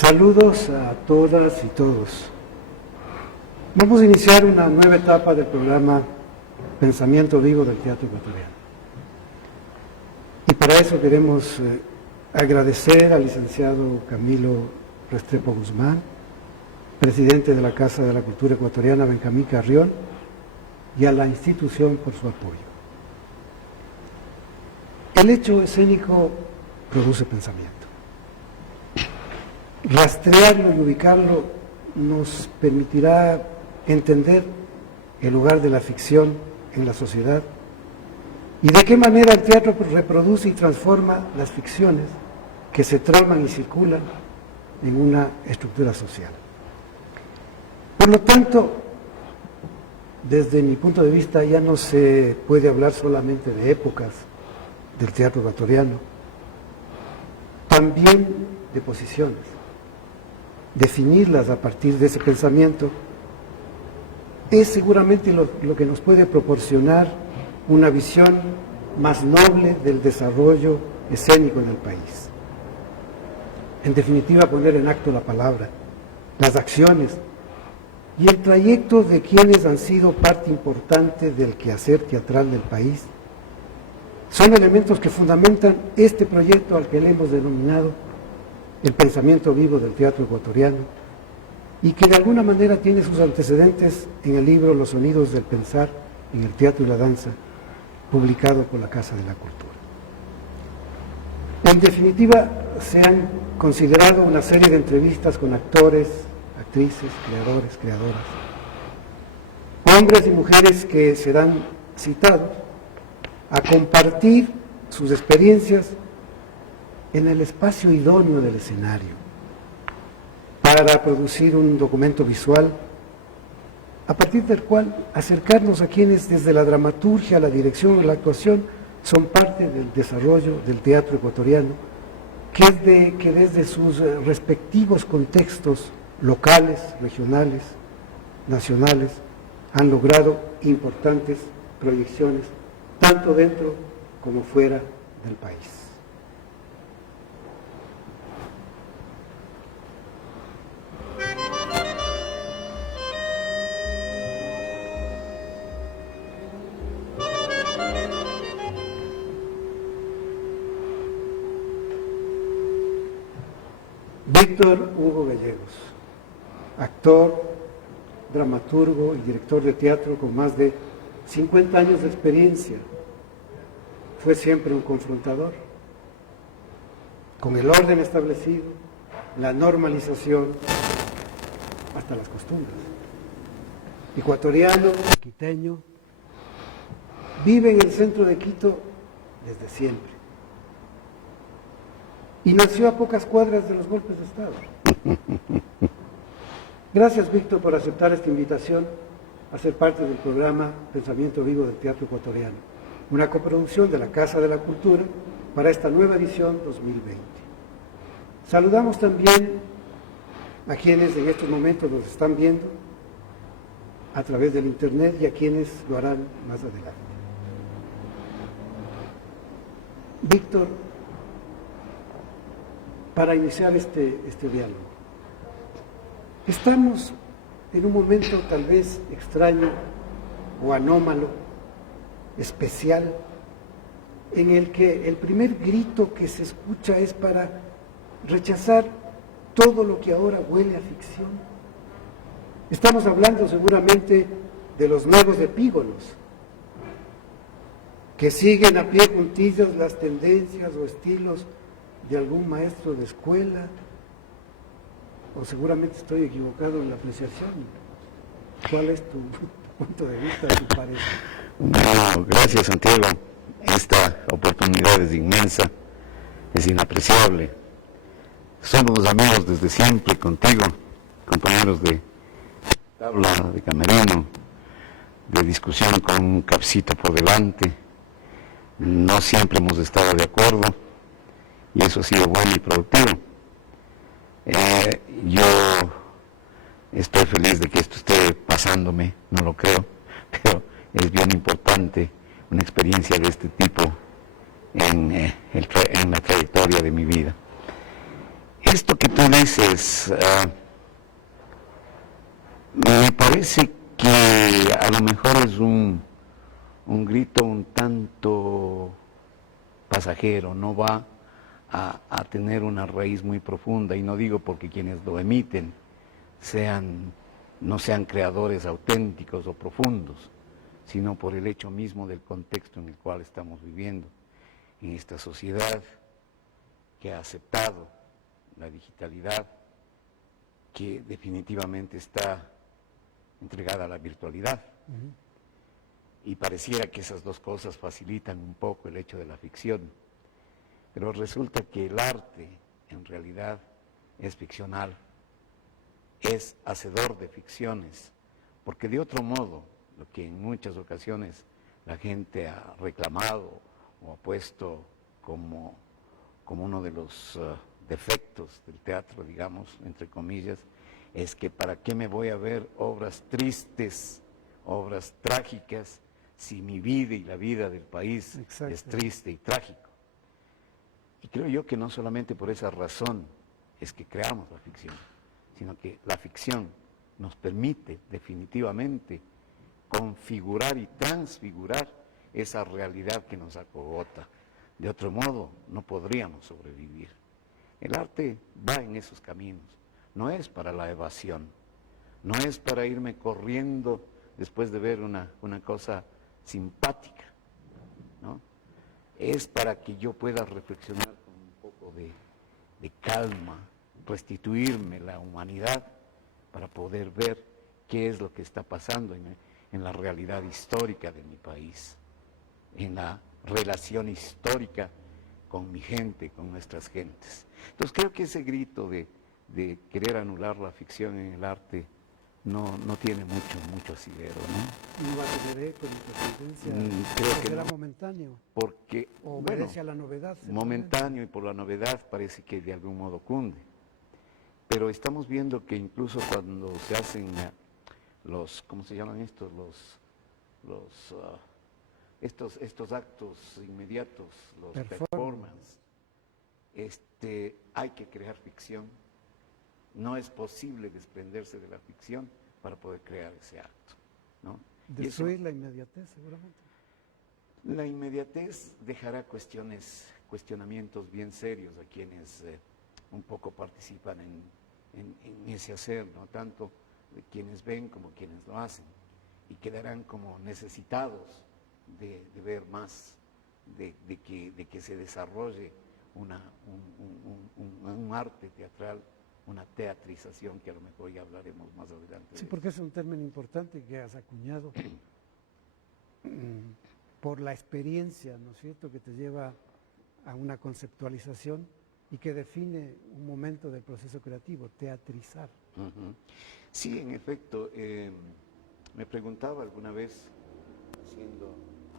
Saludos a todas y todos. Vamos a iniciar una nueva etapa del programa Pensamiento Vivo del Teatro Ecuatoriano. Y para eso queremos agradecer al licenciado Camilo Restrepo Guzmán, presidente de la Casa de la Cultura Ecuatoriana, Benjamín Carrión, y a la institución por su apoyo. El hecho escénico produce pensamiento. Rastrearlo y ubicarlo nos permitirá entender el lugar de la ficción en la sociedad y de qué manera el teatro reproduce y transforma las ficciones que se traman y circulan en una estructura social. Por lo tanto, desde mi punto de vista ya no se puede hablar solamente de épocas del teatro ecuatoriano, también de posiciones. Definirlas a partir de ese pensamiento es seguramente lo que nos puede proporcionar una visión más noble del desarrollo escénico en el país. En definitiva, poner en acto la palabra, las acciones y el trayecto de quienes han sido parte importante del quehacer teatral del país son elementos que fundamentan este proyecto al que le hemos denominado el pensamiento vivo del teatro ecuatoriano y que de alguna manera tiene sus antecedentes en el libro Los sonidos del pensar en el teatro y la danza, publicado por la Casa de la Cultura. En definitiva, se han considerado una serie de entrevistas con actores, actrices, creadores, creadoras, hombres y mujeres que serán citados a compartir sus experiencias en el espacio idóneo del escenario para producir un documento visual a partir del cual acercarnos a quienes desde la dramaturgia, la dirección o la actuación son parte del desarrollo del teatro ecuatoriano, que desde sus respectivos contextos locales, regionales, nacionales, han logrado importantes proyecciones tanto dentro como fuera del país. Víctor Hugo Gallegos, actor, dramaturgo y director de teatro con más de 50 años de experiencia, fue siempre un confrontador con el orden establecido, la normalización, hasta las costumbres. Ecuatoriano, quiteño, vive en el centro de Quito desde siempre. Y nació a pocas cuadras de los golpes de Estado. Gracias, Víctor, por aceptar esta invitación a ser parte del programa Pensamiento Vivo del Teatro Ecuatoriano, una coproducción de la Casa de la Cultura para esta nueva edición 2020. Saludamos también a quienes en estos momentos nos están viendo a través del Internet y a quienes lo harán más adelante. Víctor, para iniciar este diálogo, estamos en un momento tal vez extraño o anómalo, especial, en el que el primer grito que se escucha es para rechazar todo lo que ahora huele a ficción. Estamos hablando seguramente de los nuevos epígonos, que siguen a pie juntillas las tendencias o estilos de algún maestro de escuela, o seguramente estoy equivocado en la apreciación. ¿Cuál es tu punto de vista, tu parecer? Bueno, gracias, Santiago. Esta oportunidad es inmensa, es inapreciable. Somos amigos desde siempre contigo, compañeros de tabla, de camerino, de discusión con un cafecito por delante. No siempre hemos estado de acuerdo y eso ha sido bueno y productivo. Yo estoy feliz de que esto esté pasándome, no lo creo, pero es bien importante una experiencia de este tipo en la trayectoria de mi vida. Esto que tú dices, me parece que a lo mejor es un grito un tanto pasajero, no va a tener una raíz muy profunda, y no digo porque quienes lo emiten no sean creadores auténticos o profundos, sino por el hecho mismo del contexto en el cual estamos viviendo, en esta sociedad que ha aceptado la digitalidad, que definitivamente está entregada a la virtualidad. Y pareciera que esas dos cosas facilitan un poco el hecho de la ficción, pero resulta que el arte en realidad es ficcional, es hacedor de ficciones, porque de otro modo, lo que en muchas ocasiones la gente ha reclamado o ha puesto como uno de los defectos del teatro, digamos, entre comillas, es que para qué me voy a ver obras tristes, obras trágicas, si mi vida y la vida del país es triste y trágico. Y creo yo que no solamente por esa razón es que creamos la ficción, sino que la ficción nos permite definitivamente configurar y transfigurar esa realidad que nos acogota. De otro modo, no podríamos sobrevivir. El arte va en esos caminos. No es para la evasión, no es para irme corriendo después de ver una cosa simpática, ¿no? Es para que yo pueda reflexionar con un poco de calma, restituirme la humanidad para poder ver qué es lo que está pasando en la realidad histórica de mi país, en la relación histórica con mi gente, con nuestras gentes. Entonces creo que ese grito de querer anular la ficción en el arte no tiene mucho asidero, ¿no? No va a tener eco ni trascendencia, creo que será no, momentáneo. porque Obedece a la novedad. Momentáneo, y por la novedad parece que de algún modo cunde. Pero estamos viendo que incluso cuando se hacen los, ¿cómo se llaman estos? Estos actos inmediatos, los performance, hay que crear ficción. No es posible desprenderse de la ficción para poder crear ese acto, ¿no? Destruir la inmediatez, seguramente. La inmediatez dejará cuestionamientos bien serios a quienes un poco participan en ese hacer, ¿no? Tanto de quienes ven como quienes lo hacen, y quedarán como necesitados de ver más, de que se desarrolle un arte teatral, una teatrización, que a lo mejor ya hablaremos más adelante. Sí, porque es un término importante que has acuñado por la experiencia, ¿no es cierto?, que te lleva a una conceptualización y que define un momento del proceso creativo, teatrizar. Sí, en efecto, me preguntaba alguna vez, haciendo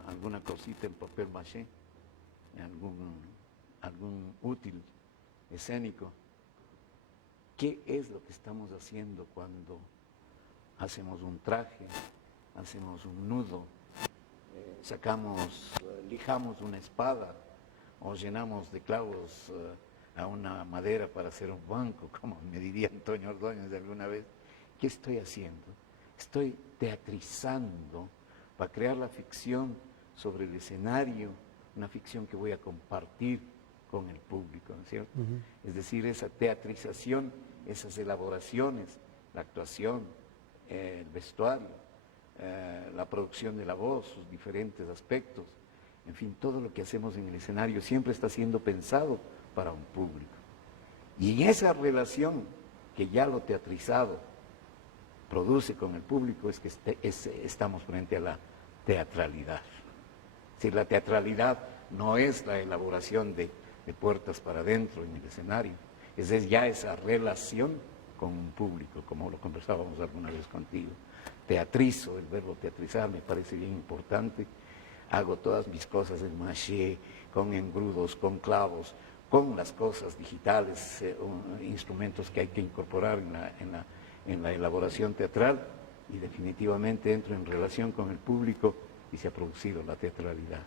alguna cosita en papel maché, algún útil escénico, ¿qué es lo que estamos haciendo cuando hacemos un traje, hacemos un nudo, lijamos una espada o llenamos de clavos a una madera para hacer un banco, como me diría Antonio Ordóñez de alguna vez? ¿Qué estoy haciendo? Estoy teatrizando para crear la ficción sobre el escenario, una ficción que voy a compartir con el público, ¿no es cierto? Es decir, esa teatrización, esas elaboraciones, la actuación, el vestuario, la producción de la voz, sus diferentes aspectos, en fin, todo lo que hacemos en el escenario siempre está siendo pensado para un público. Y en esa relación que ya lo teatrizado produce con el público es que estamos frente a la teatralidad. Si la teatralidad no es la elaboración de puertas para adentro en el escenario, es ya esa relación con un público, como lo conversábamos alguna vez contigo. Teatrizo, el verbo teatrizar me parece bien importante. Hago todas mis cosas en maché, con engrudos, con clavos, con las cosas digitales, instrumentos que hay que incorporar en la elaboración teatral, y definitivamente entro en relación con el público y se ha producido la teatralidad.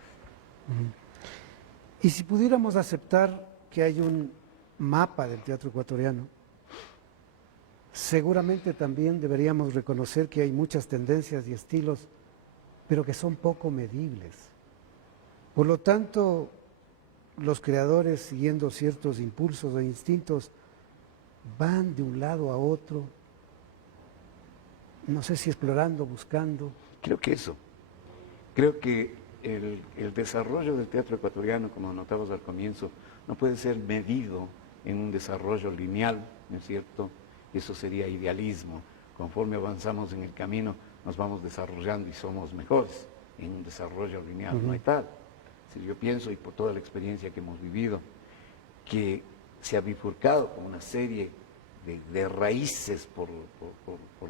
Y si pudiéramos aceptar que hay un mapa del teatro ecuatoriano, seguramente también deberíamos reconocer que hay muchas tendencias y estilos, pero que son poco medibles. Por lo tanto, los creadores, siguiendo ciertos impulsos e instintos, van de un lado a otro, no sé si explorando, buscando. Creo que eso. Creo que el desarrollo del teatro ecuatoriano, como notabas al comienzo, no puede ser medido en un desarrollo lineal, ¿no es cierto? Eso sería idealismo. Conforme avanzamos en el camino, nos vamos desarrollando y somos mejores en un desarrollo lineal. No hay tal. Si yo pienso, y por toda la experiencia que hemos vivido, que se ha bifurcado con una serie de raíces por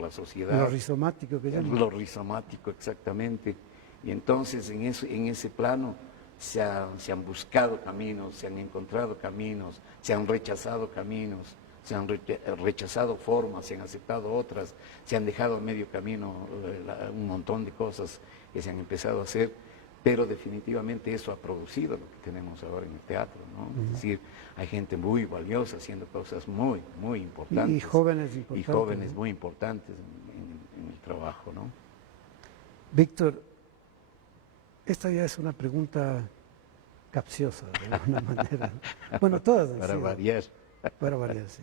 la sociedad. Lo rizomático que llaman. Lo rizomático, exactamente. Y entonces en ese plano se han buscado caminos, se han encontrado caminos, se han rechazado caminos, se han rechazado formas, se han aceptado otras, se han dejado a medio camino un montón de cosas que se han empezado a hacer, pero definitivamente eso ha producido lo que tenemos ahora en el teatro, ¿no? Es decir, hay gente muy valiosa haciendo cosas muy, muy importantes. Y jóvenes importantes. Y jóvenes, ¿no?, muy importantes en el trabajo, ¿no? Víctor, esta ya es una pregunta capciosa, de alguna manera. Bueno, todas han Para sido. variar. Para variar, sí.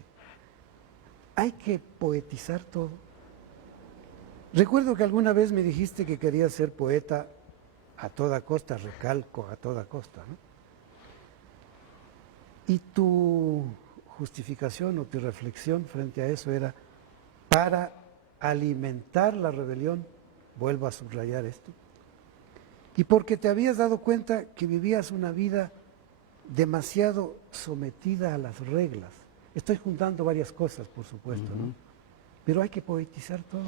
¿Hay que poetizar todo? Recuerdo que alguna vez me dijiste que querías ser poeta a toda costa, recalco, a toda costa, ¿no? Y tu justificación o tu reflexión frente a eso era, para alimentar la rebelión, vuelvo a subrayar esto, y porque te habías dado cuenta que vivías una vida demasiado sometida a las reglas. Estoy juntando varias cosas, por supuesto, ¿no? Pero hay que poetizar todo.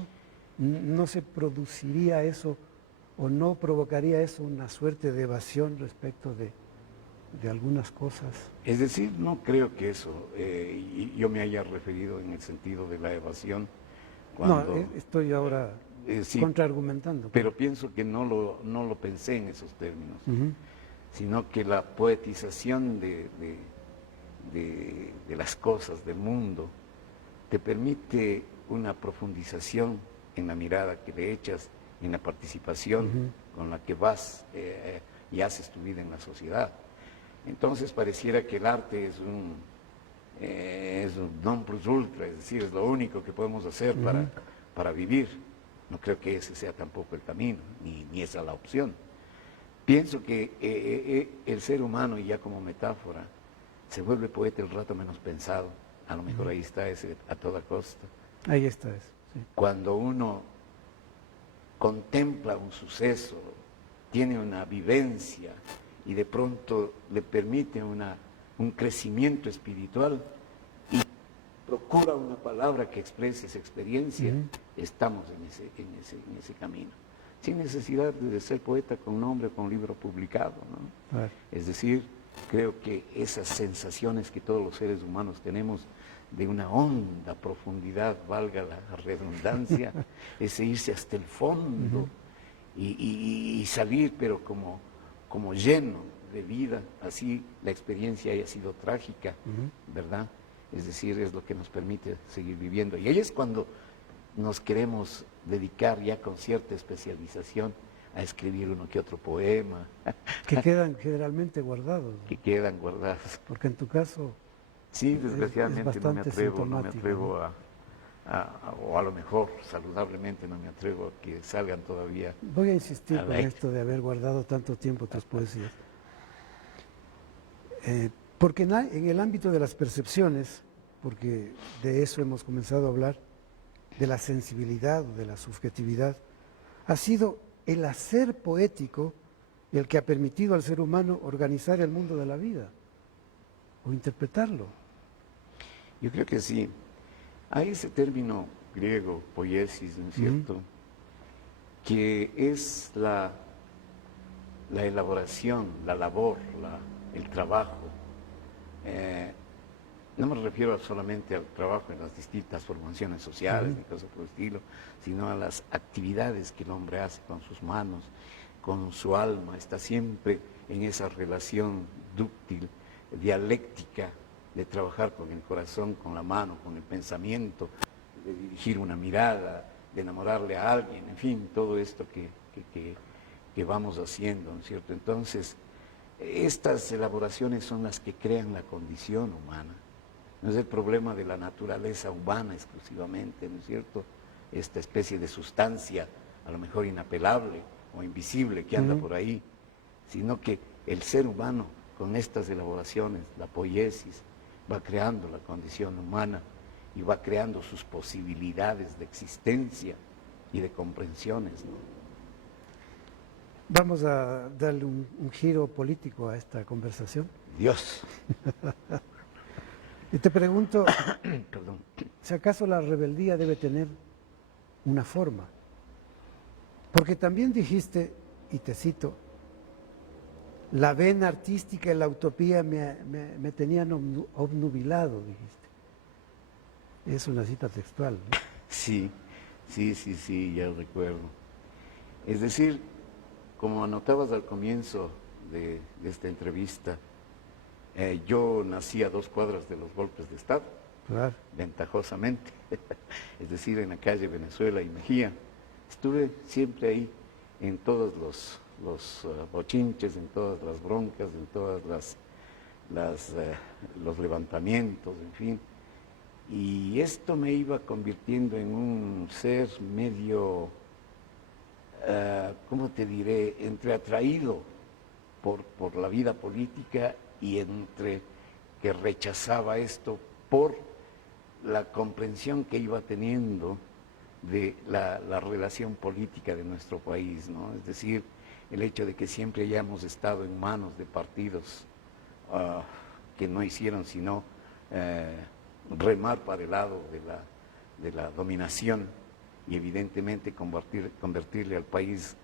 ¿No se produciría eso o no provocaría eso una suerte de evasión respecto de algunas cosas? Es decir, no creo que eso, yo me haya referido en el sentido de la evasión. Cuando, no, estoy ahora sí, contraargumentando. Pero pienso que no lo pensé en esos términos, sino que la poetización de las cosas, del mundo, te permite una profundización en la mirada que le echas, en la participación con la que vas y haces tu vida en la sociedad. Entonces pareciera que el arte es un non plus ultra, es decir, es lo único que podemos hacer para vivir. No creo que ese sea tampoco el camino, ni esa la opción. Pienso que el ser humano, y ya como metáfora, se vuelve poeta el rato menos pensado. A lo mejor ahí está ese a toda costa. Ahí está eso, sí. Cuando uno contempla un suceso, tiene una vivencia y de pronto le permite un crecimiento espiritual y procura una palabra que exprese esa experiencia, estamos en ese camino. Sin necesidad de ser poeta con nombre, con libro publicado, ¿no? Es decir, creo que esas sensaciones que todos los seres humanos tenemos de una honda profundidad, valga la redundancia, ese irse hasta el fondo y salir, pero como lleno de vida, así la experiencia haya sido trágica, ¿verdad? Es decir, es lo que nos permite seguir viviendo. Y ahí es cuando nos queremos dedicar ya con cierta especialización a escribir uno que otro poema. Que quedan generalmente guardados, ¿no? Que quedan guardados. Porque en tu caso... Sí, desgraciadamente no me atrevo, ¿no? O a lo mejor saludablemente no me atrevo a que salgan todavía. Voy a insistir con esto de haber guardado tanto tiempo tus poesías. Porque en el ámbito de las percepciones, porque de eso hemos comenzado a hablar, de la sensibilidad, de la subjetividad, ha sido el hacer poético el que ha permitido al ser humano organizar el mundo de la vida o interpretarlo. Yo creo que sí. Hay ese término griego, poiesis, ¿no es cierto?, que es la elaboración, la labor, el trabajo. No me refiero solamente al trabajo en las distintas formaciones sociales ni cosas por el estilo, sino a las actividades que el hombre hace con sus manos, con su alma, está siempre en esa relación dúctil, dialéctica de trabajar con el corazón, con la mano, con el pensamiento, de dirigir una mirada, de enamorarle a alguien, en fin, todo esto que vamos haciendo, ¿no es cierto? Entonces, estas elaboraciones son las que crean la condición humana. No es el problema de la naturaleza humana exclusivamente, ¿no es cierto? Esta especie de sustancia, a lo mejor inapelable o invisible que anda por ahí, sino que el ser humano, con estas elaboraciones, la poiesis, va creando la condición humana y va creando sus posibilidades de existencia y de comprensiones, ¿no? Vamos a darle un giro político a esta conversación. Dios. Y te pregunto, Perdón. si acaso la rebeldía debe tener una forma. Porque también dijiste, y te cito, la vena artística y la utopía me tenían obnubilado, dijiste. Es una cita textual, ¿no? Sí, ya recuerdo. Es decir, como anotabas al comienzo de esta entrevista, yo nací a 2 cuadras de los golpes de Estado, Claro. ventajosamente, es decir, en la calle Venezuela y Mejía. Estuve siempre ahí, en todos los bochinches, en todas las broncas, en todas los levantamientos, en fin. Y esto me iba convirtiendo en un ser medio, ¿cómo te diré?, entre atraído por la vida política y entre que rechazaba esto por la comprensión que iba teniendo de la relación política de nuestro país, ¿no? Es decir, el hecho de que siempre hayamos estado en manos de partidos que no hicieron sino remar para el lado de la dominación y evidentemente convertirle al país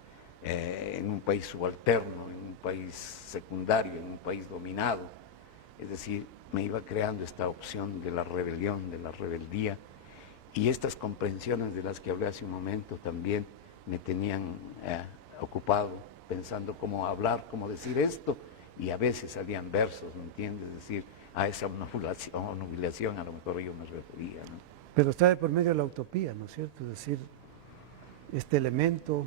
en un país subalterno, en un país secundario, en un país dominado. Es decir, me iba creando esta opción de la rebelión, de la rebeldía, y estas comprensiones de las que hablé hace un momento también me tenían ocupado, pensando cómo hablar, cómo decir esto, y a veces salían versos, ¿me entiendes? Es decir, a esa nubilación a lo mejor yo me refería, ¿no? Pero está de por medio de la utopía, ¿no es cierto? Es decir, este elemento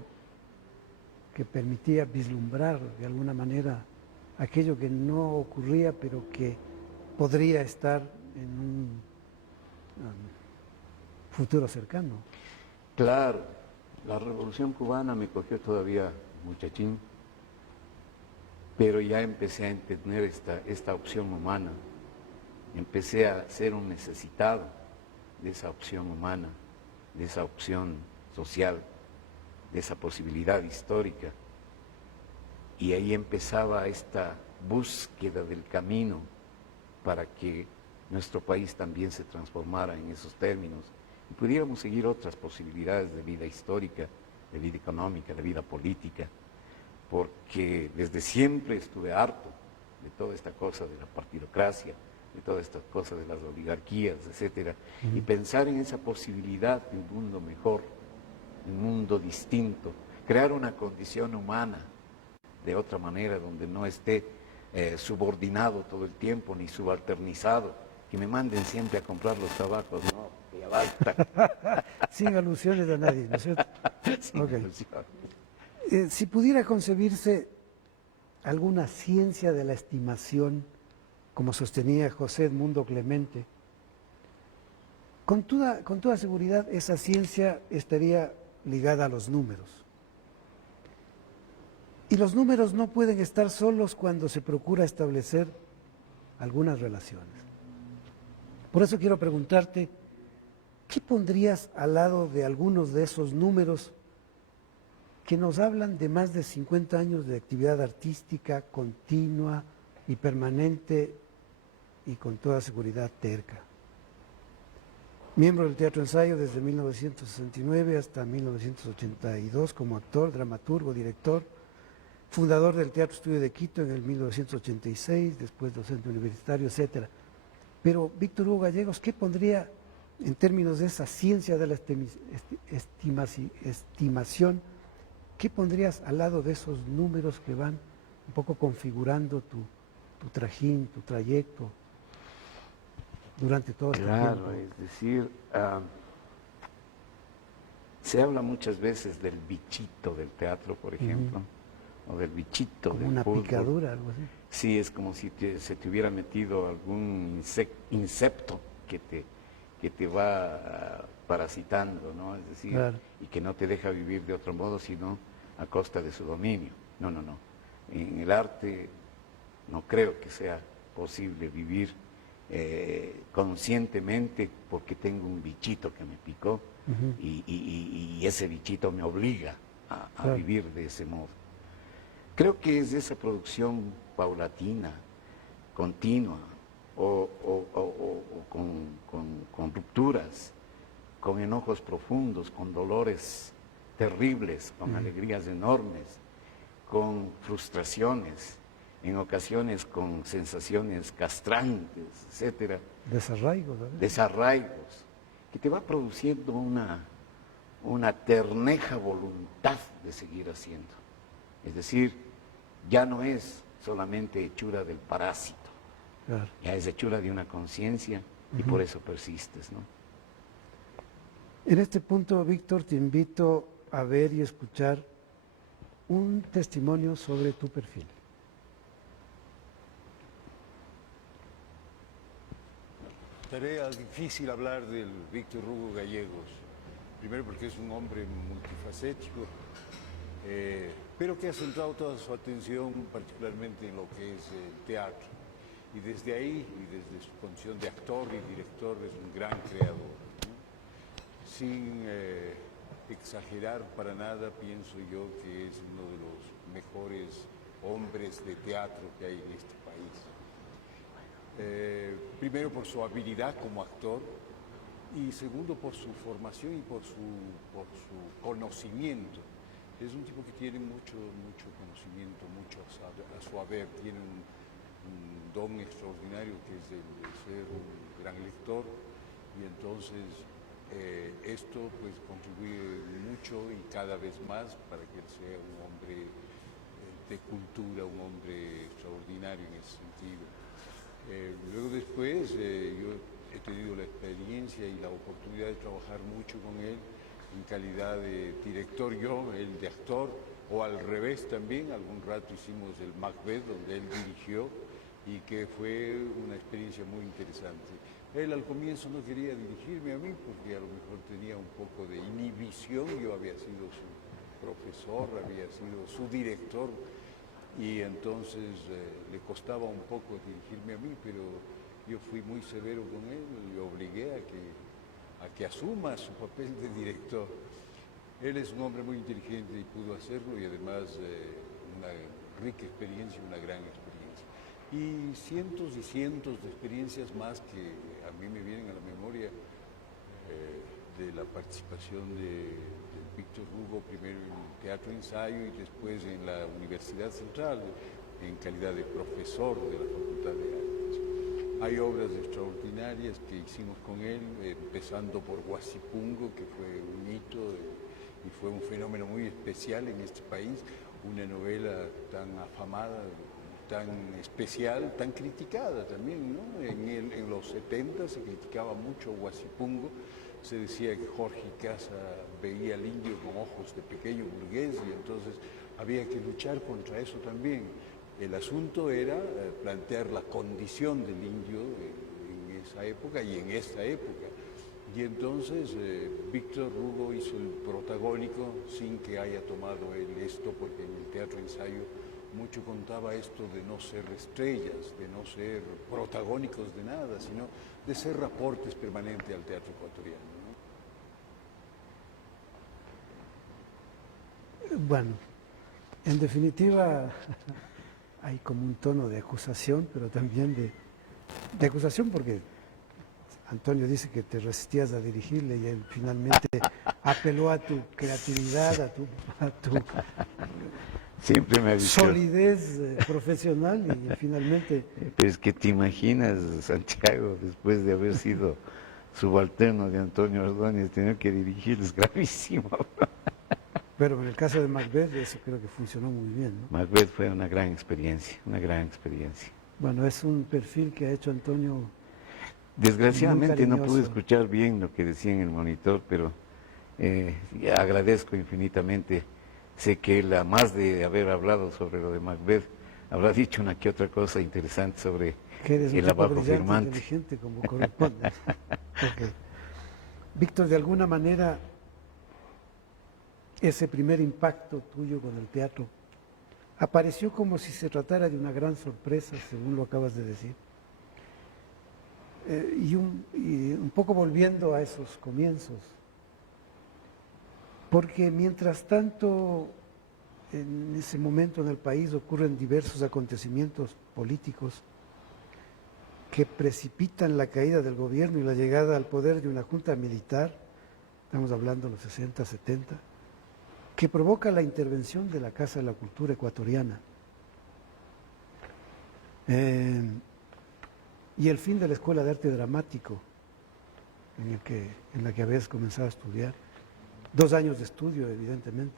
que permitía vislumbrar de alguna manera aquello que no ocurría, pero que podría estar en un futuro cercano. Claro, la Revolución Cubana me cogió todavía muchachín, pero ya empecé a entender esta opción humana, empecé a ser un necesitado de esa opción humana, de esa opción social, de esa posibilidad histórica. Y ahí empezaba esta búsqueda del camino para que nuestro país también se transformara en esos términos y pudiéramos seguir otras posibilidades de vida histórica, de vida económica, de vida política, porque desde siempre estuve harto de toda esta cosa de la partidocracia, de todas estas cosas de las oligarquías, etcétera, y pensar en esa posibilidad de un mundo mejor, un mundo distinto, crear una condición humana de otra manera, donde no esté subordinado todo el tiempo, ni subalternizado, que me manden siempre a comprar los tabacos, no, que ya basta. Sin alusiones a nadie, ¿no es cierto? Sin alusiones. Si pudiera concebirse alguna ciencia de la estimación, como sostenía José Edmundo Clemente, con toda seguridad esa ciencia estaría ligada a los números. Y los números no pueden estar solos cuando se procura establecer algunas relaciones. Por eso quiero preguntarte, ¿qué pondrías al lado de algunos de esos números que nos hablan de más de 50 años de actividad artística continua y permanente y con toda seguridad terca? Miembro del Teatro Ensayo desde 1969 hasta 1982 como actor, dramaturgo, director, fundador del Teatro Estudio de Quito en el 1986, después docente universitario, etc. Pero Víctor Hugo Gallegos, ¿qué pondría en términos de esa ciencia de la estimación? ¿Qué pondrías al lado de esos números que van un poco configurando tu trajín, tu trayecto? durante todo este Claro, tiempo. es decir, se habla muchas veces del bichito del teatro, por ejemplo, o del bichito Como del una fútbol. picadura, algo así. Sí, es como si se te hubiera metido algún insecto que te va parasitando, ¿no? Es decir, Claro. y que no te deja vivir de otro modo, sino a costa de su dominio. No, no, no. En el arte no creo que sea posible vivir conscientemente porque tengo un bichito que me picó y ese bichito me obliga a Claro. vivir de ese modo. Creo que es esa producción paulatina, continua, o con rupturas, con enojos profundos, con dolores terribles, con alegrías enormes, con frustraciones, en ocasiones con sensaciones castrantes, etcétera, Desarraigo, ¿sabes? desarraigos, que te va produciendo una terneja voluntad de seguir haciendo. Es decir, ya no es solamente hechura del parásito, Claro. ya es hechura de una conciencia y por eso persistes, ¿no? En este punto, Víctor, te invito a ver y escuchar un testimonio sobre tu perfil. Tarea difícil hablar del Víctor Hugo Gallegos, primero porque es un hombre multifacético, pero que ha centrado toda su atención particularmente en lo que es el teatro. Y desde ahí, y desde su condición de actor y director, es un gran creador, ¿no? Sin exagerar para nada, pienso yo que es uno de los mejores hombres de teatro que hay en este país. Primero por su habilidad como actor y segundo por su formación y por su conocimiento. Es un tipo que tiene mucho conocimiento, mucho a su haber, tiene un don extraordinario que es el de ser un gran lector y entonces esto pues contribuye mucho y cada vez más para que él sea un hombre de cultura, un hombre extraordinario en ese sentido. Luego después yo he tenido la experiencia y la oportunidad de trabajar mucho con él en calidad de director yo, él de actor, o al revés también, algún rato hicimos el Macbeth donde él dirigió y que fue una experiencia muy interesante. Él al comienzo no quería dirigirme a mí porque a lo mejor tenía un poco de inhibición, yo había sido su profesor, había sido su director, y entonces le costaba un poco dirigirme a mí, pero yo fui muy severo con él, le obligué a que asuma su papel de director. Él es un hombre muy inteligente y pudo hacerlo y además una rica experiencia, una gran experiencia. Y cientos de experiencias más que a mí me vienen a la memoria de la participación de Víctor Hugo, primero en Teatro Ensayo y después en la Universidad Central, en calidad de profesor de la Facultad de Artes. Hay obras extraordinarias que hicimos con él, empezando por Huasipungo, que fue un hito y fue un fenómeno muy especial en este país, una novela tan afamada, tan especial, tan criticada también, ¿no? En los 70 se criticaba mucho Huasipungo, se decía que Jorge Casa veía al indio con ojos de pequeño burgués y entonces había que luchar contra eso también. El asunto era plantear la condición del indio en esa época y en esta época. Y entonces Víctor Hugo hizo el protagónico sin que haya tomado él esto, porque en el Teatro Ensayo mucho contaba esto de no ser estrellas, de no ser protagónicos de nada, sino de ser aportes permanentes al teatro ecuatoriano, ¿no? Bueno, en definitiva hay como un tono de acusación, pero también de acusación porque Antonio dice que te resistías a dirigirle y él finalmente apeló a tu creatividad, a tu Siempre me ha dicho, solidez profesional y finalmente... pero es que te imaginas, Santiago, después de haber sido subalterno de Antonio Ordóñez, tener que dirigir es gravísimo. Pero en el caso de Macbeth eso creo que funcionó muy bien, ¿no? Macbeth fue una gran experiencia, una gran experiencia. Bueno, es un perfil que ha hecho Antonio Desgraciadamente no pude cariñoso. escuchar bien lo que decía en el monitor, pero agradezco infinitamente. Sé que él, a más de haber hablado sobre lo de Macbeth, habrá dicho una que otra cosa interesante sobre Que eres un el tipo abajo brillante, firmante. inteligente, como corresponde. Ok. Víctor, de alguna manera, ese primer impacto tuyo con el teatro apareció como si se tratara de una gran sorpresa, según lo acabas de decir. Y un poco volviendo a esos comienzos, porque mientras tanto, en ese momento en el país ocurren diversos acontecimientos políticos que precipitan la caída del gobierno y la llegada al poder de una junta militar, estamos hablando de los 60, 70, que provoca la intervención de la Casa de la Cultura ecuatoriana y el fin de la Escuela de Arte Dramático en la que habías comenzado a estudiar. 2 años de estudio, evidentemente,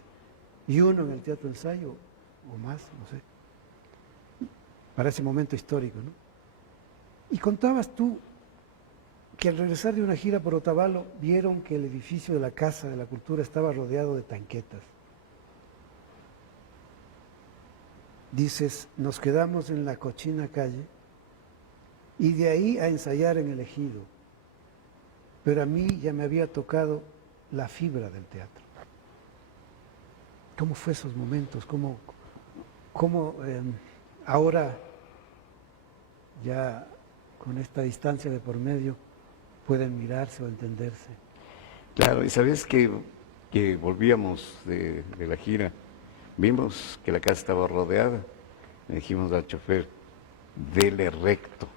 y uno en el teatro ensayo, o más, no sé, para ese momento histórico, ¿no? Y contabas tú que al regresar de una gira por Otavalo vieron que el edificio de la Casa de la Cultura estaba rodeado de tanquetas. Dices, nos quedamos en la cochina calle y de ahí a ensayar en el ejido. Pero a mí ya me había tocado la fibra del teatro. ¿Cómo fue esos momentos? ¿Cómo ahora, ya con esta distancia de por medio, pueden mirarse o entenderse? Claro, y sabes que volvíamos de la gira, vimos que la casa estaba rodeada, le dijimos al chofer, dele recto,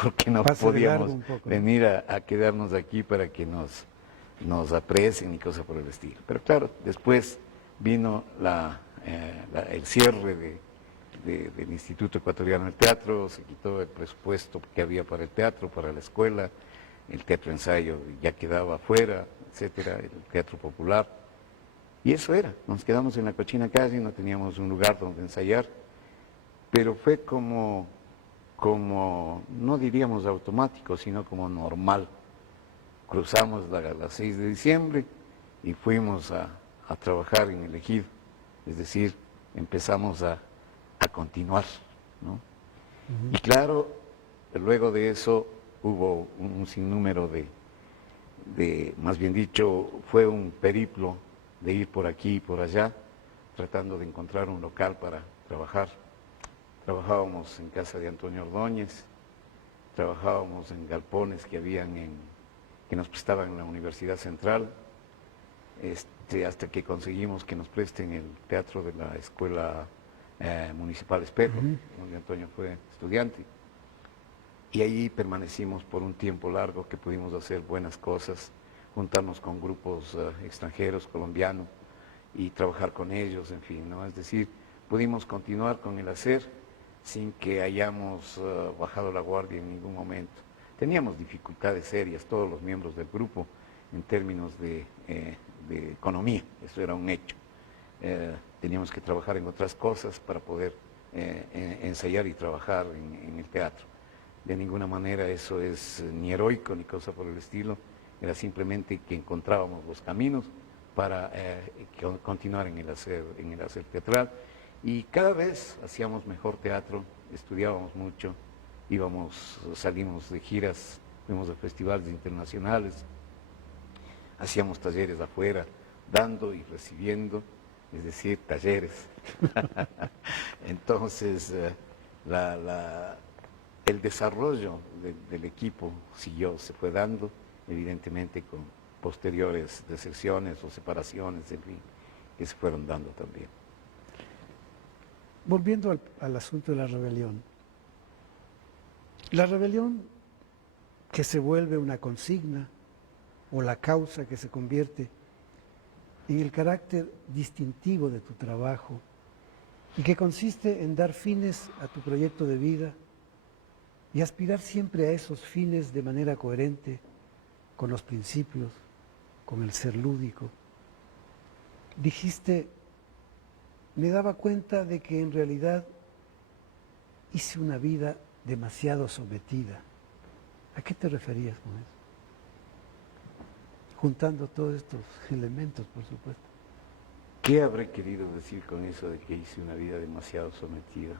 porque no Pase de largo podíamos un poco, ¿no? venir a quedarnos aquí para que nos aprecien y cosas por el estilo. Pero claro, después vino el cierre del Instituto Ecuatoriano del Teatro, se quitó el presupuesto que había para el teatro, para la escuela, el teatro ensayo ya quedaba afuera, etcétera, el teatro popular. Y eso era, nos quedamos en la cochina calle, no teníamos un lugar donde ensayar, pero fue como no diríamos automático, sino como normal. Cruzamos a las 6 de diciembre y fuimos a trabajar en el ejido, es decir, empezamos a continuar, ¿no? Y claro, luego de eso hubo un sinnúmero más bien dicho, fue un periplo de ir por aquí y por allá, tratando de encontrar un local para trabajar. Trabajábamos en casa de Antonio Ordóñez, trabajábamos en galpones que nos prestaban en la Universidad Central, hasta que conseguimos que nos presten el teatro de la Escuela Municipal Espejo, donde Antonio fue estudiante. Y ahí permanecimos por un tiempo largo que pudimos hacer buenas cosas, juntarnos con grupos extranjeros, colombianos, y trabajar con ellos, en fin, ¿no? Es decir, pudimos continuar con el hacer sin que hayamos bajado la guardia en ningún momento. Teníamos dificultades serias, todos los miembros del grupo, en términos de economía, eso era un hecho. Teníamos que trabajar en otras cosas para poder ensayar y trabajar en el teatro. De ninguna manera eso es ni heroico ni cosa por el estilo, era simplemente que encontrábamos los caminos para continuar en el hacer teatral. Y cada vez hacíamos mejor teatro, estudiábamos mucho, salimos de giras, fuimos a festivales internacionales, hacíamos talleres afuera, dando y recibiendo, es decir, talleres. Entonces, el desarrollo del equipo se fue dando, evidentemente con posteriores deserciones o separaciones, en fin, que se fueron dando también. Volviendo al asunto de la rebelión que se vuelve una consigna o la causa que se convierte en el carácter distintivo de tu trabajo y que consiste en dar fines a tu proyecto de vida y aspirar siempre a esos fines de manera coherente con los principios, con el ser lúdico. Dijiste, me daba cuenta de que en realidad hice una vida demasiado sometida. ¿A qué te referías con eso? Juntando todos estos elementos, por supuesto. ¿Qué habré querido decir con eso de que hice una vida demasiado sometida?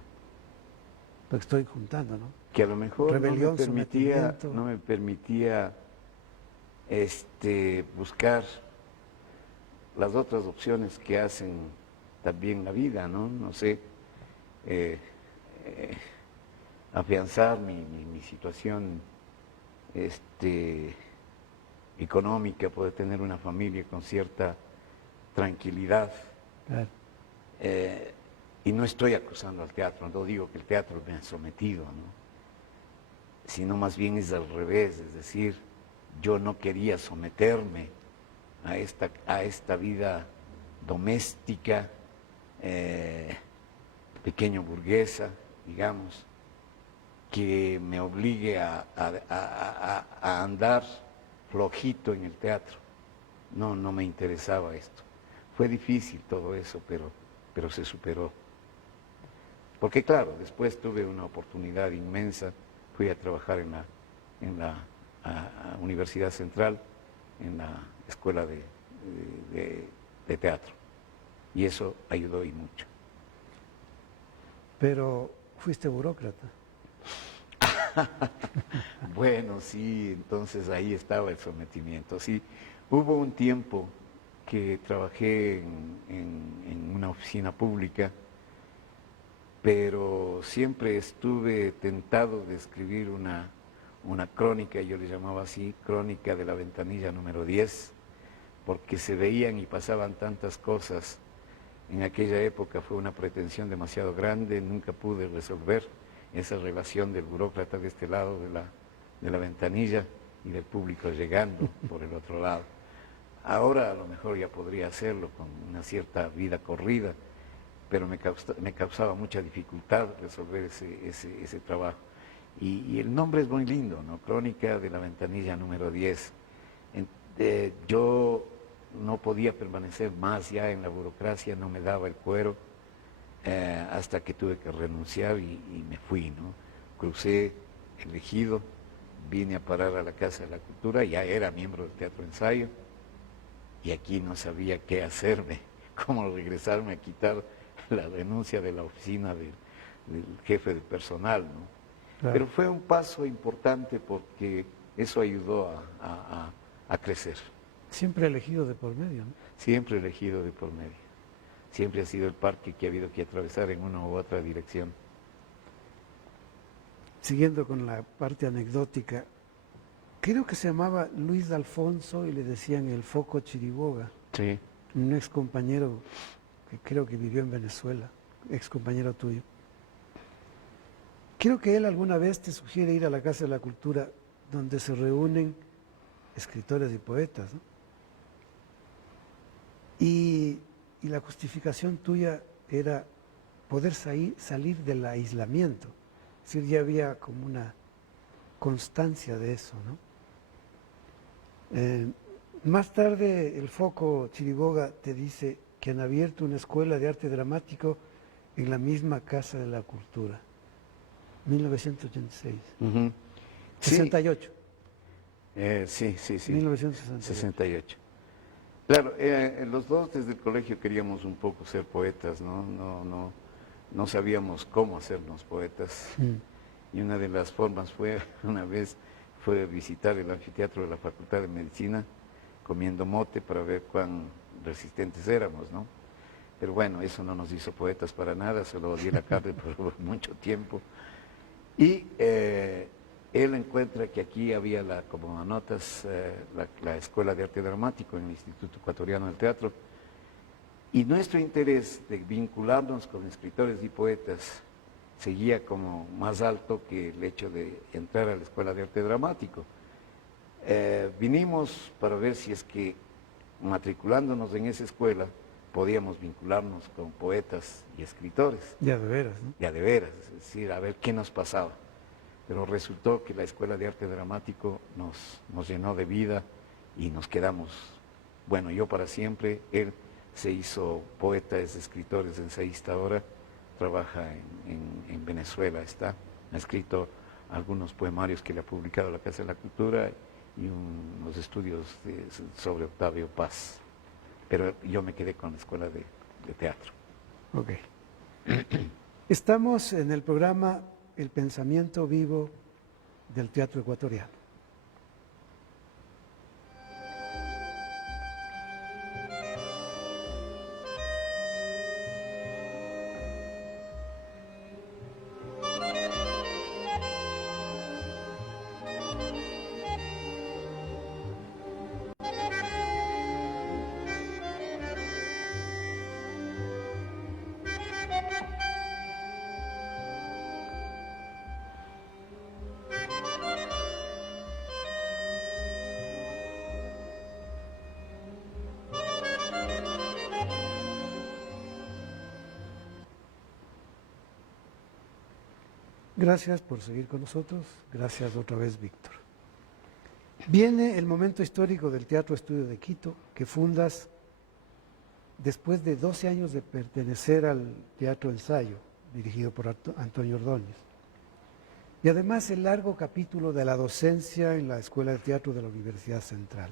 Lo estoy juntando, ¿no? Que a lo mejor Rebelión, no me permitía buscar las otras opciones que hacen también la vida, ¿no? No sé, afianzar mi situación económica, poder tener una familia con cierta tranquilidad. Claro. Y no estoy acusando al teatro, no digo que el teatro me ha sometido, ¿no? Sino más bien es al revés, es decir, yo no quería someterme a esta vida doméstica, pequeño burguesa, digamos, que me obligue a andar flojito en el teatro. No me interesaba esto. Fue difícil todo eso, pero se superó. Porque claro, después tuve una oportunidad inmensa, fui a trabajar en la Universidad Central, en la escuela de teatro, y eso ayudó y mucho. Pero fuiste burócrata. Bueno, sí, entonces ahí estaba el sometimiento. Sí, hubo un tiempo que trabajé en una oficina pública, pero siempre estuve tentado de escribir una crónica, yo le llamaba así, crónica de la ventanilla número 10, porque se veían y pasaban tantas cosas. En aquella época fue una pretensión demasiado grande, nunca pude resolver esa relación del burócrata de este lado de la ventanilla y del público llegando por el otro lado. Ahora a lo mejor ya podría hacerlo con una cierta vida corrida, pero me causaba mucha dificultad resolver ese trabajo. Y el nombre es muy lindo, ¿no? Crónica de la ventanilla número 10. Yo no podía permanecer más ya en la burocracia, no me daba el cuero, hasta que tuve que renunciar y me fui, ¿no? Crucé el ejido, vine a parar a la Casa de la Cultura, ya era miembro del Teatro Ensayo, y aquí no sabía qué hacerme, cómo regresarme a quitar la renuncia de la oficina del jefe de personal, ¿no? Claro. Pero fue un paso importante porque eso ayudó a crecer. Siempre elegido de por medio, ¿no? Siempre elegido de por medio. Siempre ha sido el parque que ha habido que atravesar en una u otra dirección. Siguiendo con la parte anecdótica, creo que se llamaba Luis Alfonso y le decían el Foco Chiriboga, Sí. un ex compañero que creo que vivió en Venezuela, ex compañero tuyo. Creo que él alguna vez te sugiere ir a la Casa de la Cultura, donde se reúnen escritores y poetas, ¿no? Y la justificación tuya era poder salir del aislamiento. Es decir, ya había como una constancia de eso, ¿no? Más tarde el Foco Chiriboga te dice que han abierto una escuela de arte dramático en la misma Casa de la Cultura, 1986. Uh-huh. 68. Sí. 1968. 68. Claro, los dos desde el colegio queríamos un poco ser poetas, no sabíamos cómo hacernos poetas. Y una de las formas una vez fue visitar el anfiteatro de la Facultad de Medicina comiendo mote para ver cuán resistentes éramos, ¿no? Pero bueno, eso no nos hizo poetas para nada, solo odié la carne por mucho tiempo. Y él encuentra que aquí había, como anotas, la Escuela de Arte Dramático en el Instituto Ecuatoriano del Teatro, y nuestro interés de vincularnos con escritores y poetas seguía como más alto que el hecho de entrar a la Escuela de Arte Dramático. Vinimos para ver si es que matriculándonos en esa escuela podíamos vincularnos con poetas y escritores. Ya de veras, ¿no? Ya de veras, es decir, a ver qué nos pasaba. Pero resultó que la Escuela de Arte Dramático nos llenó de vida y nos quedamos, bueno, yo para siempre. Él se hizo poeta, es escritor, es ensayista ahora, trabaja en Venezuela, ha escrito algunos poemarios que le ha publicado la Casa de la Cultura y unos estudios sobre Octavio Paz. Pero yo me quedé con la escuela de teatro. Ok. Estamos en el programa El pensamiento vivo del teatro ecuatoriano. Gracias por seguir con nosotros. Gracias otra vez, Víctor. Viene el momento histórico del Teatro Estudio de Quito, que fundas después de 12 años de pertenecer al Teatro Ensayo, dirigido por Antonio Ordóñez. Y además el largo capítulo de la docencia en la Escuela de Teatro de la Universidad Central.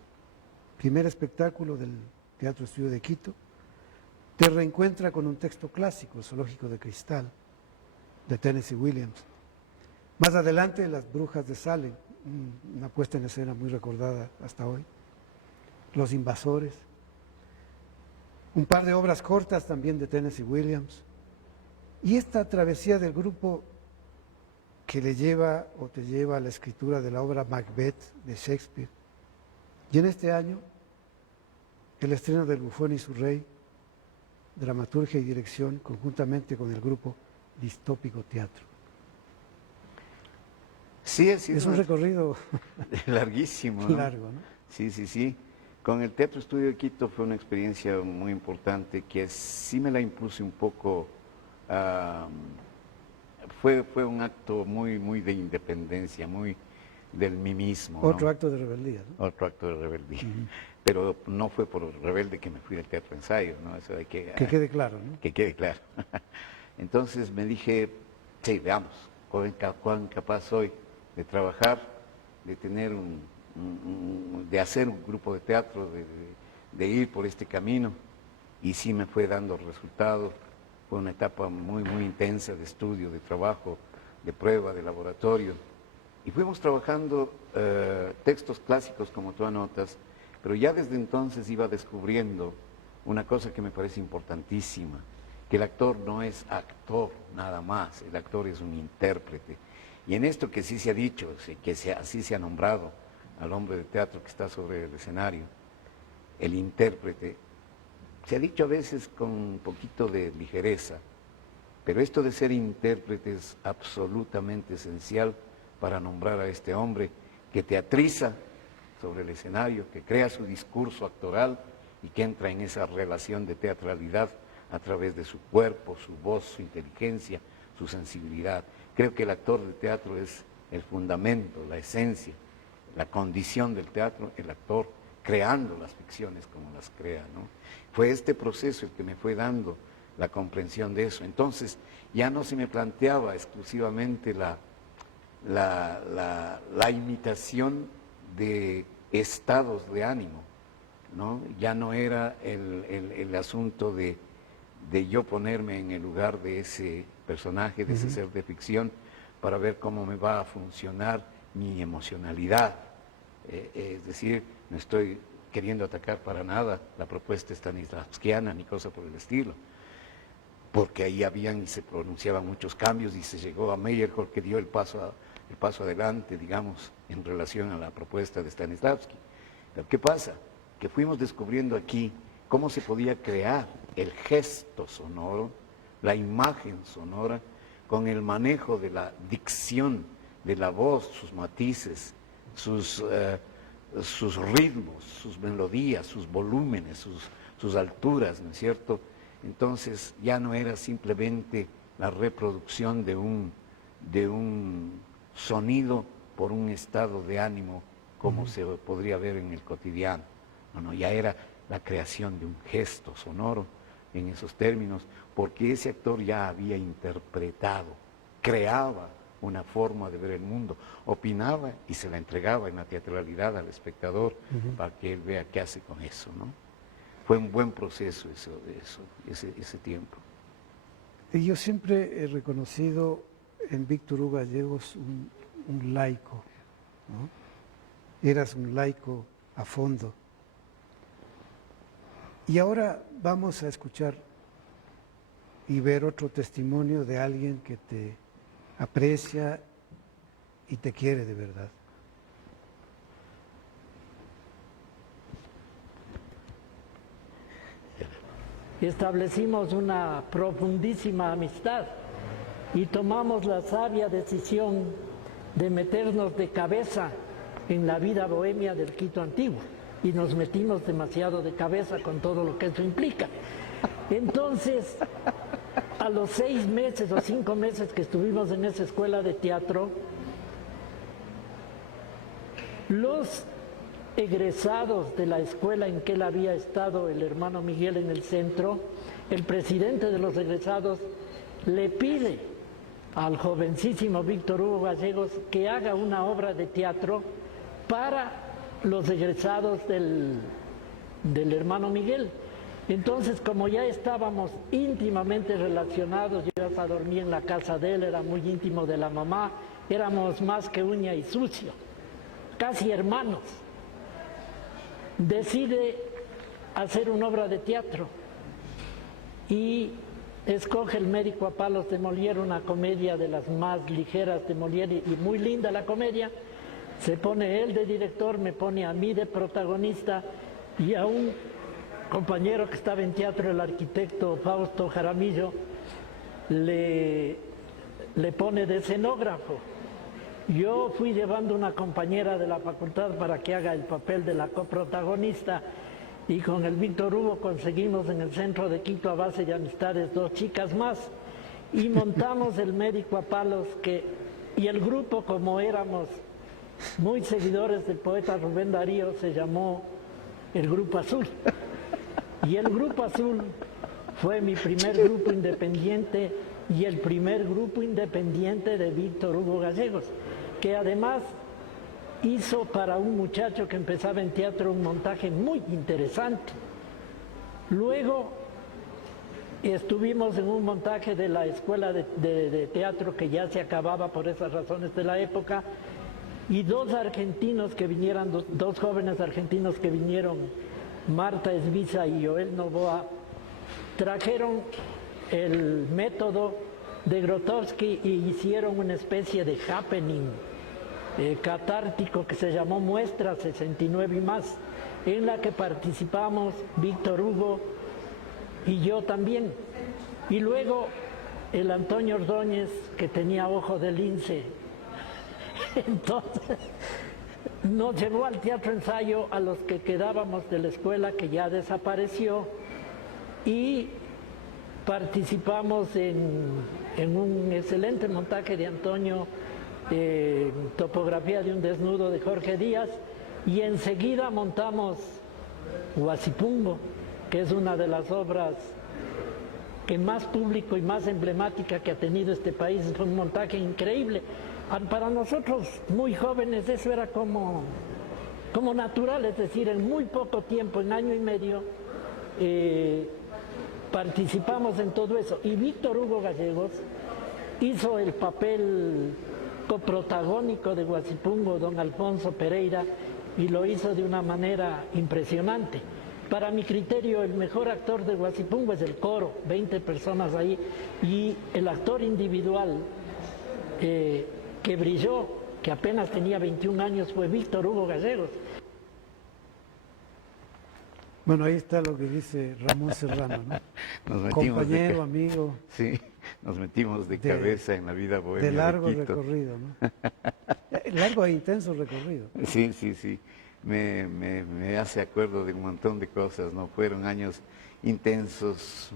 Primer espectáculo del Teatro Estudio de Quito, te reencuentra con un texto clásico, El Zoológico de Cristal, de Tennessee Williams. Más adelante, Las Brujas de Salem, una puesta en escena muy recordada hasta hoy. Los Invasores. Un par de obras cortas también de Tennessee Williams. Y esta travesía del grupo que le lleva o te lleva a la escritura de la obra Macbeth de Shakespeare. Y en este año, el estreno del Bufón y su Rey, dramaturgia y dirección, conjuntamente con el grupo Distópico Teatro. Sí, es un recorrido larguísimo, ¿no? Largo, ¿no? Sí, sí, sí. Con el Teatro Estudio de Quito fue una experiencia muy importante que sí me la impuse un poco. Fue un acto muy de independencia, muy del mí mismo. Otro ¿no? acto de rebeldía, ¿no? Otro acto de rebeldía. Pero no fue por rebelde que me fui del Teatro Ensayo, ¿no? Eso hay que quede claro, ¿no? Que quede claro. Entonces me dije, sí, veamos, cuán capaz soy de trabajar, de tener de hacer un grupo de teatro, de ir por este camino. Y sí me fue dando resultados. Fue una etapa muy intensa de estudio, de trabajo, de prueba, de laboratorio. Y fuimos trabajando textos clásicos, como tú anotas, pero ya desde entonces iba descubriendo una cosa que me parece importantísima, que el actor no es actor nada más, el actor es un intérprete. Y en esto que sí se ha dicho, así se ha nombrado al hombre de teatro que está sobre el escenario, el intérprete, se ha dicho a veces con un poquito de ligereza, pero esto de ser intérprete es absolutamente esencial para nombrar a este hombre que teatriza sobre el escenario, que crea su discurso actoral y que entra en esa relación de teatralidad a través de su cuerpo, su voz, su inteligencia, su sensibilidad. Creo que el actor de teatro es el fundamento, la esencia, la condición del teatro, el actor creando las ficciones como las crea, ¿no? Fue este proceso el que me fue dando la comprensión de eso. Entonces ya no se me planteaba exclusivamente la imitación de estados de ánimo, ¿no? Ya no era el asunto de yo ponerme en el lugar de ese personaje, de ese ser de ficción, para ver cómo me va a funcionar mi emocionalidad. Es decir, no estoy queriendo atacar para nada la propuesta stanislavskiana ni cosa por el estilo, porque ahí habían y se pronunciaban muchos cambios y se llegó a Meyerhold, que dio el paso adelante, digamos, en relación a la propuesta de Stanislavski. Pero ¿qué pasa? Que fuimos descubriendo aquí cómo se podía crear el gesto sonoro, la imagen sonora, con el manejo de la dicción, de la voz, sus matices, sus ritmos, sus melodías, sus volúmenes, sus alturas, ¿no es cierto? Entonces ya no era simplemente la reproducción de un sonido por un estado de ánimo como se podría ver en el cotidiano. No, ya era la creación de un gesto sonoro en esos términos, porque ese actor ya había interpretado, creaba una forma de ver el mundo. Opinaba y se la entregaba en la teatralidad al espectador para que él vea qué hace con eso, ¿no? Fue un buen proceso ese tiempo. Y yo siempre he reconocido en Víctor Hugo Gallegos un laico, ¿no? Eras un laico a fondo. Y ahora vamos a escuchar y ver otro testimonio de alguien que te aprecia y te quiere de verdad. Establecimos una profundísima amistad y tomamos la sabia decisión de meternos de cabeza en la vida bohemia del Quito antiguo, y nos metimos demasiado de cabeza con todo lo que eso implica. Entonces, a los 6 meses o 5 meses que estuvimos en esa escuela de teatro, los egresados de la escuela en que él había estado, el hermano Miguel, en el centro, el presidente de los egresados le pide al jovencísimo Víctor Hugo Gallegos que haga una obra de teatro para los egresados del hermano Miguel. Entonces, como ya estábamos íntimamente relacionados, yo hasta dormía en la casa de él, era muy íntimo de la mamá, éramos más que uña y sucio, casi hermanos. Decide hacer una obra de teatro y escoge El médico a palos de Molière, una comedia de las más ligeras de Molière y muy linda la comedia. Se pone él de director, me pone a mí de protagonista y a un compañero que estaba en teatro, el arquitecto Fausto Jaramillo, le pone de escenógrafo. Yo fui llevando una compañera de la facultad para que haga el papel de la coprotagonista y con el Víctor Hugo conseguimos en el centro de Quito, a base de amistades, 2 chicas más y montamos El médico a palos, y el grupo, como éramos muy seguidores del poeta Rubén Darío, se llamó el Grupo Azul. Y el Grupo Azul fue mi primer grupo independiente y el primer grupo independiente de Víctor Hugo Gallegos, que además hizo para un muchacho que empezaba en teatro un montaje muy interesante. Luego estuvimos en un montaje de la escuela de teatro que ya se acababa por esas razones de la época, y 2 argentinos que vinieron, 2 jóvenes argentinos que vinieron, Marta Esbiza y Joel Novoa, trajeron el método de Grotowski y hicieron una especie de happening catártico que se llamó Muestra 69 y más, en la que participamos Víctor Hugo y yo también. Y luego el Antonio Ordóñez, que tenía ojo de lince, entonces nos llevó al teatro ensayo a los que quedábamos de la escuela, que ya desapareció, y participamos en un excelente montaje de Antonio, topografía de un desnudo de Jorge Díaz, y enseguida montamos Huasipungo, que es una de las obras que más público y más emblemática que ha tenido este país. Fue un montaje increíble. Para nosotros muy jóvenes eso era como natural, es decir, en muy poco tiempo, en año y medio, participamos en todo eso. Y Víctor Hugo Gallegos hizo el papel coprotagónico de Huasipungo, don Alfonso Pereira, y lo hizo de una manera impresionante. Para mi criterio, el mejor actor de Huasipungo es el coro, 20 personas ahí, y el actor individual que brilló, que apenas tenía 21 años, fue Víctor Hugo Gallegos. Bueno, ahí está lo que dice Ramón Serrano, ¿no? Compañero, amigo. Sí, nos metimos de cabeza en la vida bohemia de largo de Quito. recorrido, ¿no? Largo e intenso recorrido. Sí, sí, sí. Me hace acuerdo de un montón de cosas, ¿no? Fueron años intensos,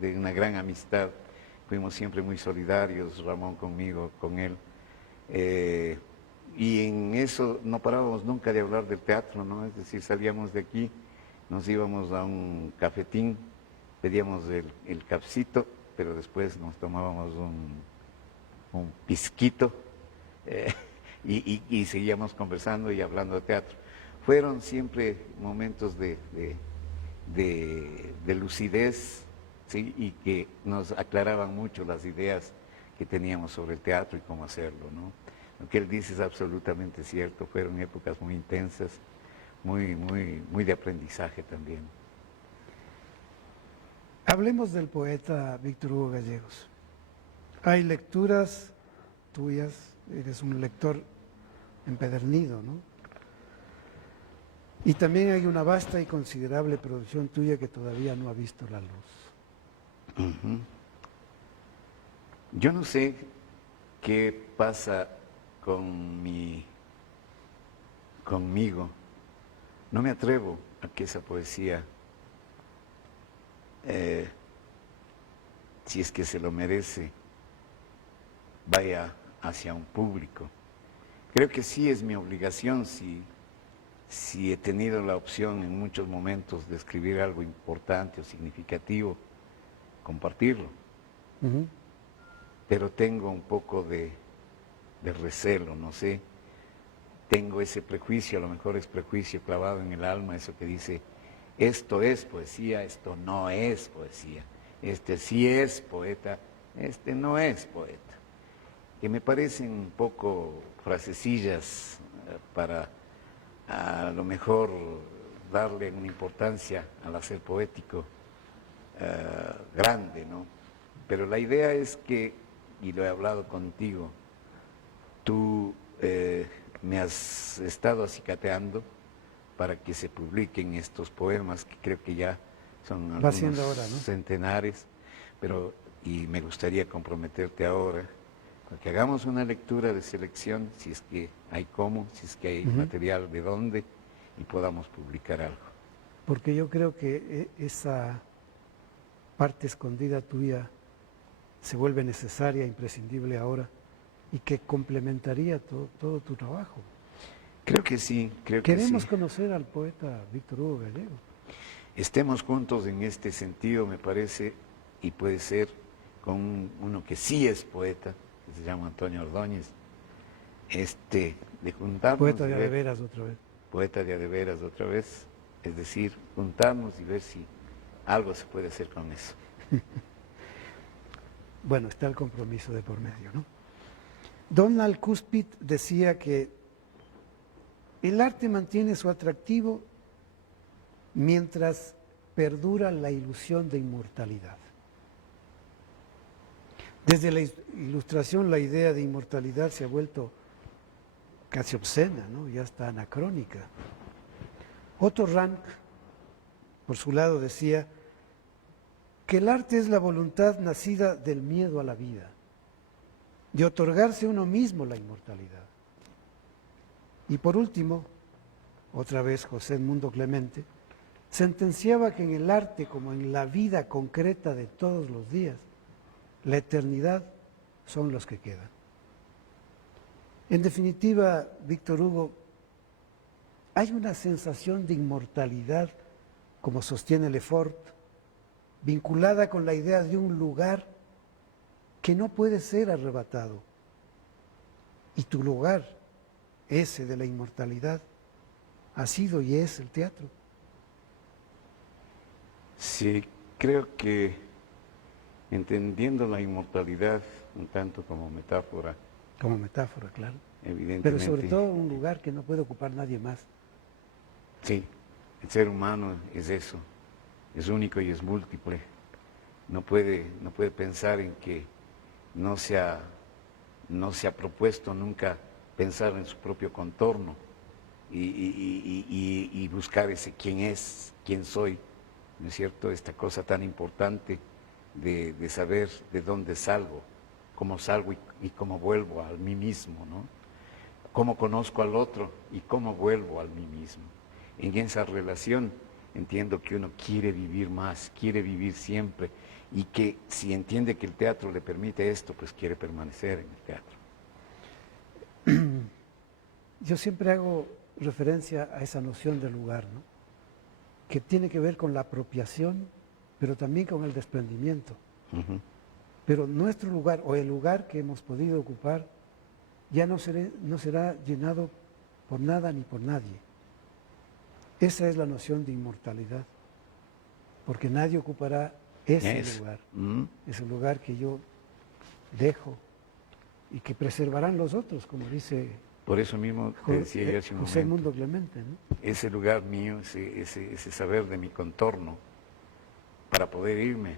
de una gran amistad. Fuimos siempre muy solidarios, Ramón conmigo, con él. Y en eso no parábamos nunca de hablar del teatro, ¿no? Es decir, salíamos de aquí, nos íbamos a un cafetín, pedíamos el cafecito, pero después nos tomábamos un pisquito y seguíamos conversando y hablando de teatro. Fueron siempre momentos de lucidez, ¿sí? Y que nos aclaraban mucho las ideas que teníamos sobre el teatro y cómo hacerlo, ¿no? Lo que él dice es absolutamente cierto, fueron épocas muy intensas, muy de aprendizaje también. Hablemos del poeta Víctor Hugo Gallegos. Hay lecturas tuyas, eres un lector empedernido, ¿no? Y también hay una vasta y considerable producción tuya que todavía no ha visto la luz. Uh-huh. Yo no sé qué pasa conmigo. No me atrevo a que esa poesía, si es que se lo merece, vaya hacia un público. Creo que sí es mi obligación, si he tenido la opción en muchos momentos de escribir algo importante o significativo, compartirlo. Uh-huh. Pero tengo un poco de recelo, no sé. Tengo ese prejuicio, a lo mejor es prejuicio clavado en el alma, eso que dice, esto es poesía, esto no es poesía. Este sí es poeta, este no es poeta. Que me parecen un poco frasecillas para a lo mejor darle una importancia al hacer poético grande, ¿no? Pero la idea es que, y lo he hablado contigo, tú me has estado acicateando para que se publiquen estos poemas, que creo que ya son algunos ahora, ¿no? centenares, y me gustaría comprometerte ahora, para que hagamos una lectura de selección, si es que hay cómo, si es que hay material de dónde, y podamos publicar algo. Porque yo creo que esa parte escondida tuya se vuelve necesaria, imprescindible ahora, y que complementaría todo tu trabajo. Creo que sí, creo que sí. Queremos conocer al poeta Víctor Hugo Gallegos. Estemos juntos en este sentido, me parece, y puede ser con uno que sí es poeta, que se llama Antonio Ordóñez, de juntarnos. Poeta de a veras otra vez. Poeta de a de veras otra vez, es decir, juntarnos y ver si algo se puede hacer con eso. Bueno, está el compromiso de por medio, ¿no? Donald Kuzpit decía que el arte mantiene su atractivo mientras perdura la ilusión de inmortalidad. Desde la Ilustración la idea de inmortalidad se ha vuelto casi obscena, ¿no? Ya está anacrónica. Otto Rank, por su lado, decía que el arte es la voluntad nacida del miedo a la vida, de otorgarse uno mismo la inmortalidad. Y por último, otra vez José Edmundo Clemente, sentenciaba que en el arte, como en la vida concreta de todos los días, la eternidad son los que quedan. En definitiva, Víctor Hugo, hay una sensación de inmortalidad, como sostiene Lefort, vinculada con la idea de un lugar que no puede ser arrebatado. Y tu lugar, ese de la inmortalidad, ha sido y es el teatro. Sí, creo que entendiendo la inmortalidad un tanto como metáfora. Como metáfora, claro. Evidentemente. Pero sobre todo un lugar que no puede ocupar nadie más. Sí, el ser humano es eso, es único y es múltiple. No puede pensar en que no se ha propuesto nunca pensar en su propio contorno y buscar ese quién es, quién soy, ¿no es cierto? Esta cosa tan importante de saber de dónde salgo y cómo vuelvo a mí mismo, ¿no? Cómo conozco al otro y cómo vuelvo a mí mismo. En esa relación entiendo que uno quiere vivir más, quiere vivir siempre, y que si entiende que el teatro le permite esto, pues quiere permanecer en el teatro. Yo siempre hago referencia a esa noción de lugar, ¿no? Que tiene que ver con la apropiación, pero también con el desprendimiento. Pero nuestro lugar, o el lugar que hemos podido ocupar, ya no será llenado por nada ni por nadie. Esa es la noción de inmortalidad, porque nadie ocupará ese lugar. Es un lugar que yo dejo y que preservarán los otros, como dice Por eso mismo te decía yo hace un José momento, Mundo Clemente, ¿no? ese lugar mío, ese saber de mi contorno, para poder irme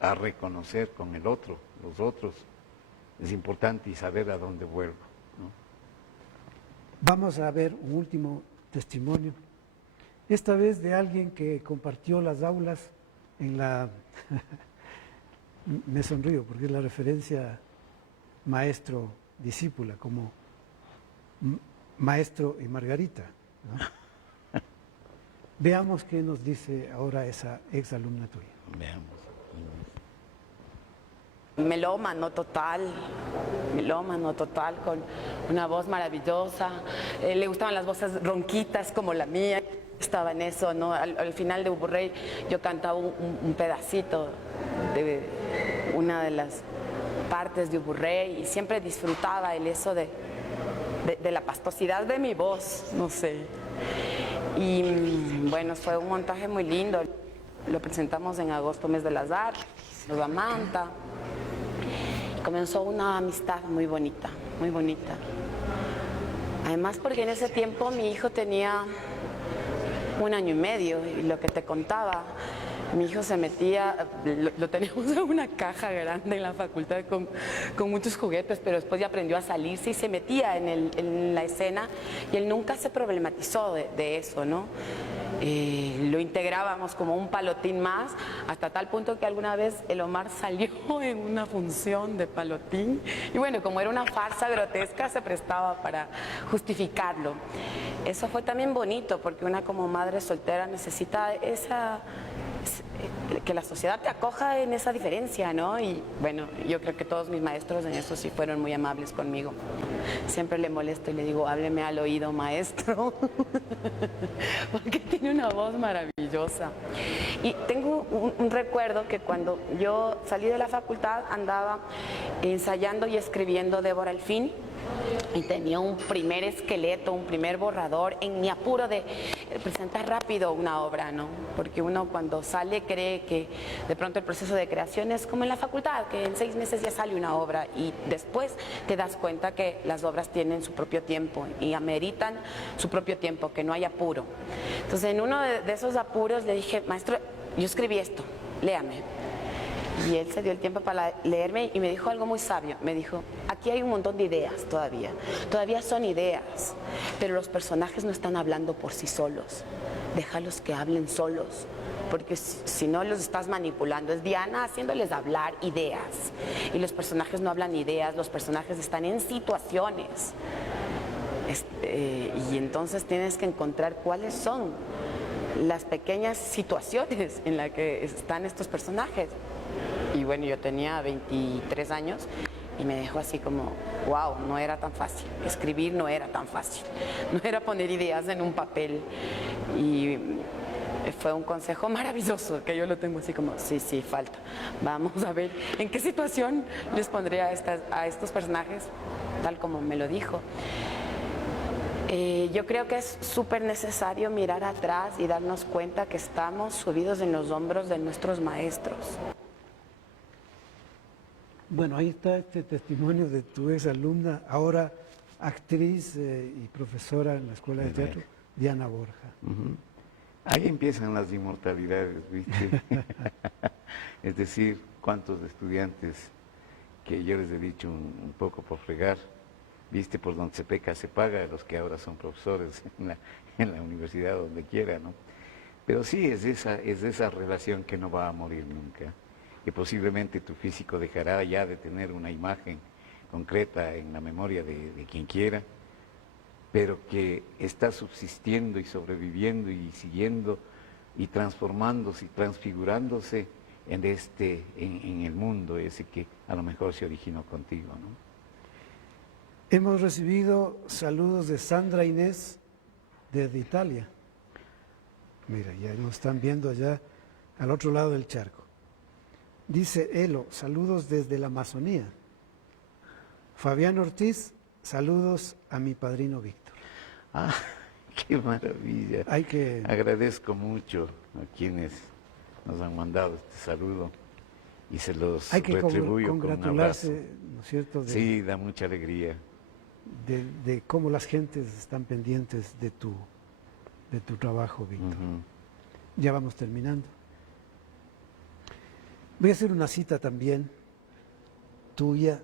a reconocer con el otro, los otros, es importante y saber a dónde vuelvo, ¿no? Vamos a ver un último testimonio, esta vez de alguien que compartió las aulas en la... Me sonrío porque es la referencia maestro-discípula, como maestro y Margarita, ¿no? Veamos qué nos dice ahora esa exalumna tuya. Veamos. Melómano total, con una voz maravillosa. Le gustaban las voces ronquitas como la mía. Estaba en eso, ¿no? Al final de Uburrey yo cantaba un pedacito de una de las partes de Uburrey y siempre disfrutaba eso de la pastosidad de mi voz, no sé. Y bueno, fue un montaje muy lindo. Lo presentamos en agosto, mes de las artes, Nueva Manta. Comenzó una amistad muy bonita, muy bonita. Además porque en ese tiempo mi hijo tenía 1 año y medio y lo que te contaba, mi hijo se metía, lo teníamos en una caja grande en la facultad con muchos juguetes, pero después ya aprendió a salirse y se metía en la escena y él nunca se problematizó de eso, ¿no? Lo integrábamos como un palotín más, hasta tal punto que alguna vez el Omar salió en una función de palotín y bueno, como era una farsa grotesca se prestaba para justificarlo. Eso fue también bonito porque una como madre soltera necesita que la sociedad te acoja en esa diferencia, ¿no? Y bueno, yo creo que todos mis maestros en eso sí fueron muy amables conmigo. Siempre le molesto y le digo, hábleme al oído, maestro, porque tiene una voz maravillosa. Y tengo un recuerdo que cuando yo salí de la facultad andaba ensayando y escribiendo Débora al fin, y tenía un primer esqueleto, un primer borrador en mi apuro de presentar rápido una obra, ¿no? Porque uno cuando sale cree que de pronto el proceso de creación es como en la facultad, que en 6 meses ya sale una obra y después te das cuenta que las obras tienen su propio tiempo y ameritan su propio tiempo, que no hay apuro. Entonces en uno de esos apuros le dije, maestro, yo escribí esto, léame. Y él se dio el tiempo para leerme y me dijo algo muy sabio. Me dijo, aquí hay un montón de ideas todavía son ideas, pero los personajes no están hablando por sí solos. Déjalos que hablen solos, porque si no los estás manipulando. Es Diana haciéndoles hablar ideas y los personajes no hablan ideas, los personajes están en situaciones. Y entonces tienes que encontrar cuáles son las pequeñas situaciones en las que están estos personajes. Y bueno, yo tenía 23 años y me dejó así como, wow, no era tan fácil. Escribir no era tan fácil. No era poner ideas en un papel. Y fue un consejo maravilloso que yo lo tengo así como, sí, falta. Vamos a ver en qué situación les pondré a estos personajes, tal como me lo dijo. Yo creo que es súper necesario mirar atrás y darnos cuenta que estamos subidos en los hombros de nuestros maestros. Bueno, ahí está este testimonio de tu ex alumna, ahora actriz y profesora en la Escuela de Teatro, Diana Borja. Ahí empiezan las inmortalidades, ¿viste? Es decir, cuántos estudiantes que yo les he dicho un poco por fregar, ¿viste? Por donde se peca se paga, los que ahora son profesores en la universidad, donde quiera, ¿no? Pero sí, es esa relación que no va a morir nunca, que posiblemente tu físico dejará ya de tener una imagen concreta en la memoria de quien quiera, pero que está subsistiendo y sobreviviendo y siguiendo y transformándose y transfigurándose en el mundo ese que a lo mejor se originó contigo, ¿no? Hemos recibido saludos de Sandra Inés desde Italia. Mira, ya nos están viendo allá al otro lado del charco. Dice Elo, saludos desde la Amazonía. Fabián Ortiz, saludos a mi padrino Víctor. Ah, qué maravilla. Hay que... Agradezco mucho a quienes nos han mandado este saludo y se los Hay que retribuyo con un abrazo. congratularse, ¿no es cierto?, Sí, da mucha alegría. de cómo las gentes están pendientes de tu trabajo, Víctor. Ujú. Ya vamos terminando. Voy a hacer una cita también tuya.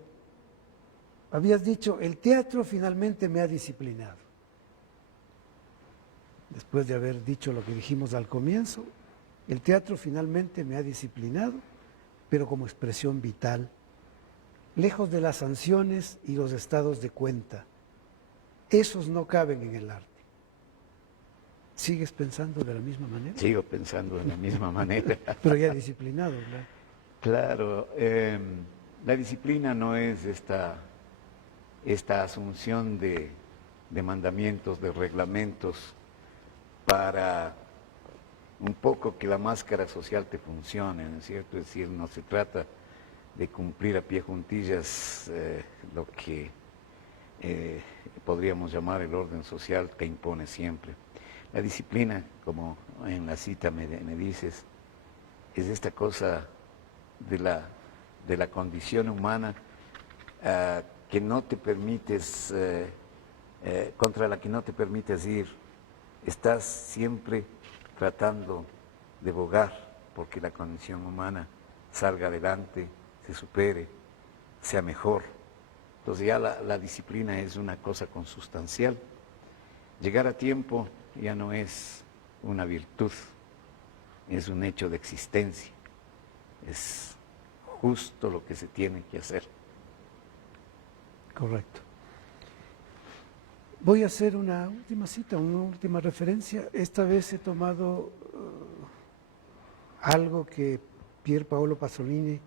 Habías dicho, el teatro finalmente me ha disciplinado. Después de haber dicho lo que dijimos al comienzo, el teatro finalmente me ha disciplinado, pero como expresión vital, lejos de las sanciones y los estados de cuenta. Esos no caben en el arte. ¿Sigues pensando de la misma manera? Sigo pensando de la misma manera. Pero ya disciplinado, ¿verdad? Claro, la disciplina no es esta asunción de mandamientos, de reglamentos para un poco que la máscara social te funcione, ¿no es cierto? Es decir, no se trata de cumplir a pie juntillas lo que podríamos llamar el orden social que impone siempre. La disciplina, como en la cita me dices, es esta cosa de la condición humana que no te permites, contra la que no te permites ir. Estás siempre tratando de bogar porque la condición humana salga adelante, se supere, sea mejor. Entonces ya la disciplina es una cosa consustancial. Llegar a tiempo ya no es una virtud, es un hecho de existencia. Es justo lo que se tiene que hacer. Correcto. Voy a hacer una última cita, una última referencia. Esta vez he tomado algo que Pier Paolo Pasolini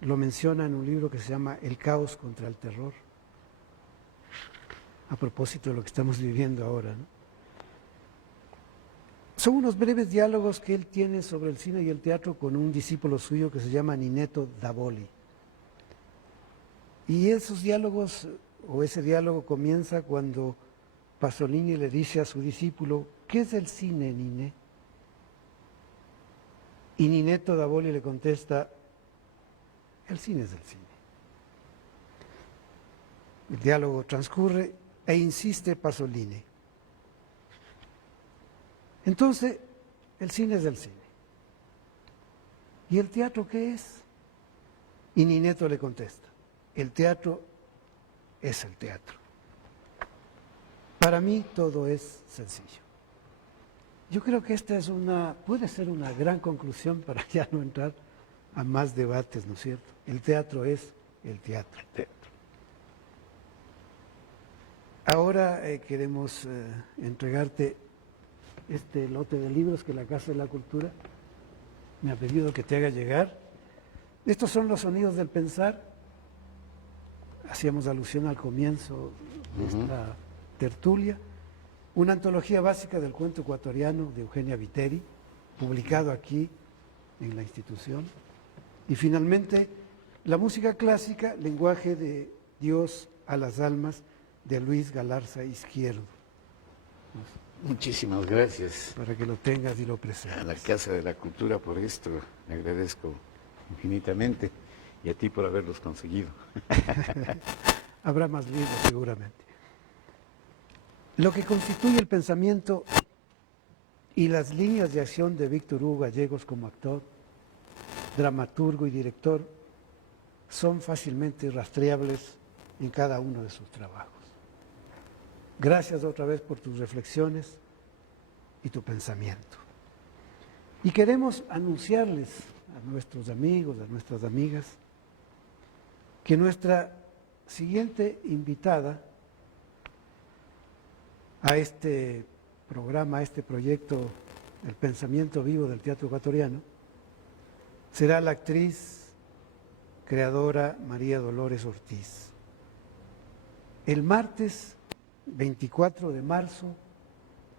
lo menciona en un libro que se llama El caos contra el terror, a propósito de lo que estamos viviendo ahora, ¿no? Son unos breves diálogos que él tiene sobre el cine y el teatro con un discípulo suyo que se llama Ninetto Davoli. Y esos diálogos, o ese diálogo comienza cuando Pasolini le dice a su discípulo, ¿qué es el cine, Nine? Y Ninetto Davoli le contesta, el cine es el cine. El diálogo transcurre e insiste Pasolini. Entonces, el cine es el cine. ¿Y el teatro qué es? Y Ninetto le contesta, el teatro es el teatro. Para mí todo es sencillo. Yo creo que esta es puede ser una gran conclusión para ya no entrar a más debates, ¿no es cierto? El teatro es el teatro. Ahora queremos entregarte este lote de libros que la Casa de la Cultura me ha pedido que te haga llegar. Estos son los sonidos del pensar. Hacíamos alusión al comienzo de esta tertulia. Una antología básica del cuento ecuatoriano de Eugenia Viteri, publicado aquí en la institución. Y finalmente, la música clásica, lenguaje de Dios a las almas, de Luis Galarza Izquierdo. Muchísimas gracias Para que lo tengas y lo presentes. a la Casa de la Cultura por esto, le agradezco infinitamente, y a ti por haberlos conseguido. Habrá más libros seguramente. Lo que constituye el pensamiento y las líneas de acción de Víctor Hugo Gallegos como actor, dramaturgo y director son fácilmente rastreables en cada uno de sus trabajos. Gracias otra vez por tus reflexiones y tu pensamiento. Y queremos anunciarles a nuestros amigos, a nuestras amigas, que nuestra siguiente invitada a este programa, a este proyecto, El Pensamiento Vivo del Teatro Ecuatoriano, será la actriz, creadora María Dolores Ortiz. El martes 24 de marzo,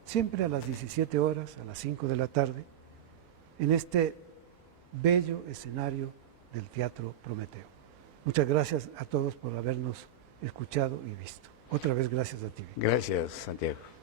siempre a las 17 horas, a las 5 de la tarde, en este bello escenario del Teatro Prometeo. Muchas gracias a todos por habernos escuchado y visto. Otra vez gracias a ti. Gracias, Santiago.